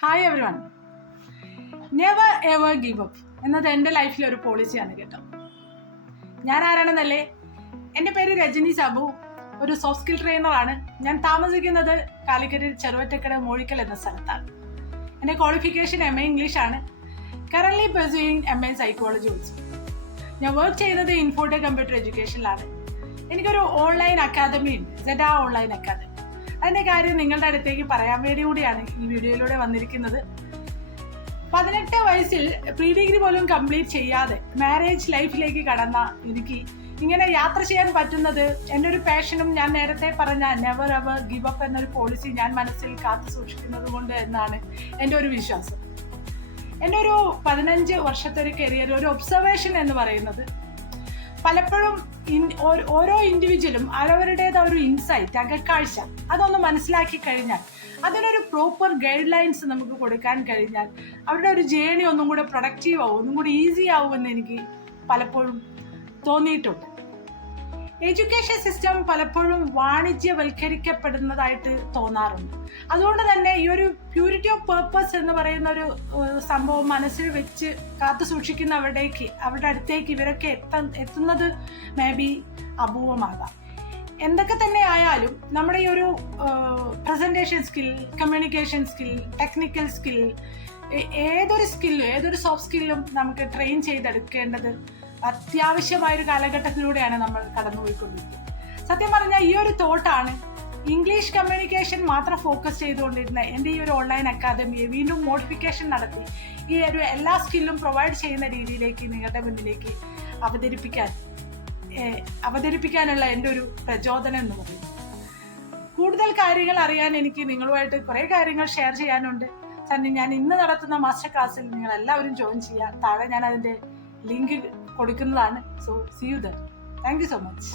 Hi every one. Never ever give up എന്നത് എൻ്റെ ലൈഫിലെ ഒരു പോളിസിയാണ് കേട്ടോ. ഞാൻ ആരാണെന്നല്ലേ, എൻ്റെ പേര് രജനി സാബു, ഒരു സോഫ്റ്റ് സ്കിൽ ട്രെയിനറാണ്. ഞാൻ താമസിക്കുന്നത് കാലിക്കറ്റ് ചെറുവറ്റക്കട മോഴിക്കൽ എന്ന സ്ഥലത്താണ്. എൻ്റെ ക്വാളിഫിക്കേഷൻ MA ഇംഗ്ലീഷ് ആണ്. Currently pursuing MA psychology also. ഞാൻ വർക്ക് ചെയ്യുന്നത് ഇൻഫോടെക് കമ്പ്യൂട്ടർ എഡ്യൂക്കേഷനിലാണ്. എനിക്കൊരു ഓൺലൈൻ അക്കാദമി ഉണ്ട്, ZEDA ഓൺലൈൻ അക്കാദമി. അതിൻ്റെ കാര്യം നിങ്ങളുടെ അടുത്തേക്ക് പറയാൻ വേണ്ടി കൂടിയാണ് ഈ വീഡിയോയിലൂടെ വന്നിരിക്കുന്നത്. 18 വയസ്സിൽ പ്രീ ഡിഗ്രി പോലും കംപ്ലീറ്റ് ചെയ്യാതെ മാരേജ് ലൈഫിലേക്ക് കടന്ന എനിക്ക് ഇങ്ങനെ യാത്ര ചെയ്യാൻ പറ്റുന്നത് എൻ്റെ ഒരു പാഷനും ഞാൻ നേരത്തെ പറഞ്ഞ നെവർ എവർ ഗിവ് അപ്പ് എന്നൊരു പോളിസി ഞാൻ മനസ്സിൽ കാത്തു സൂക്ഷിക്കുന്നത് കൊണ്ട് എന്നാണ് എൻ്റെ ഒരു വിശ്വാസം. എൻ്റെ ഒരു 15 വർഷത്തെ ഒരു കരിയർ, ഒരു ഒബ്സർവേഷൻ എന്ന് പറയുന്നത്, പലപ്പോഴും ഓരോ ഇൻഡിവിജ്വലും അവരവരുടേതായ ഒരു ഇൻസൈറ്റ്, അകക്കാഴ്ച അതൊന്ന് മനസ്സിലാക്കി കഴിഞ്ഞാൽ, അതിനൊരു പ്രോപ്പർ ഗൈഡ് ലൈൻസ് നമുക്ക് കൊടുക്കാൻ കഴിഞ്ഞാൽ അവരുടെ ഒരു ജേണി ഒന്നും കൂടെ പ്രൊഡക്റ്റീവ് ആവും, ഒന്നും കൂടി ഈസി ആവുമെന്ന് എനിക്ക് പലപ്പോഴും തോന്നിയിട്ടുണ്ട്. എഡ്യൂക്കേഷൻ സിസ്റ്റം പലപ്പോഴും വാണിജ്യവൽക്കരിക്കപ്പെടുന്നതായിട്ട് തോന്നാറുണ്ട്. അതുകൊണ്ട് തന്നെ ഈ ഒരു പ്യൂരിറ്റി ഓഫ് പേർപ്പസ് എന്ന് പറയുന്ന ഒരു സംഭവം മനസ്സിൽ വെച്ച് കാത്തു അവരുടെ അടുത്തേക്ക് ഇവരൊക്കെ എത്തുന്നത് മേ ബി അപൂർവമാകാം. എന്തൊക്കെ തന്നെ ആയാലും നമ്മുടെ ഈ ഒരു presentation skill, communication skill, technical skill, ഏതൊരു സോഫ്റ്റ് സ്കില്ലും നമുക്ക് ട്രെയിൻ ചെയ്തെടുക്കേണ്ടത് അത്യാവശ്യമായൊരു കാലഘട്ടത്തിലൂടെയാണ് നമ്മൾ കടന്നുപോയിക്കൊണ്ടിരിക്കുന്നത്. സത്യം പറഞ്ഞാൽ ഈ ഒരു തോട്ടാണ് ഇംഗ്ലീഷ് കമ്മ്യൂണിക്കേഷൻ മാത്രം ഫോക്കസ് ചെയ്തുകൊണ്ടിരുന്ന എൻ്റെ ഈ ഒരു ഓൺലൈൻ അക്കാദമിയെ വീണ്ടും മോഡിഫിക്കേഷൻ നടത്തി ഈ ഒരു എല്ലാ സ്കില്ലും പ്രൊവൈഡ് ചെയ്യുന്ന രീതിയിലേക്ക് നിങ്ങളുടെ മുന്നിലേക്ക് അവതരിപ്പിക്കാനുള്ള എൻ്റെ ഒരു പ്രചോദനം എന്ന് പറയുന്നത്. കൂടുതൽ കാര്യങ്ങൾ അറിയാൻ എനിക്ക് നിങ്ങളുമായിട്ട് കുറേ കാര്യങ്ങൾ ഷെയർ ചെയ്യാനുണ്ട്. ഞാൻ ഇന്ന് നടത്തുന്ന മാസ്റ്റർ ക്ലാസ്സിൽ നിങ്ങൾ എല്ലാവരും ജോയിൻ ചെയ്യുക. താഴെ ഞാൻ അതിൻ്റെ ലിങ്ക് കൊടുക്കുന്നതാണ്. So see you there. Thank you so much.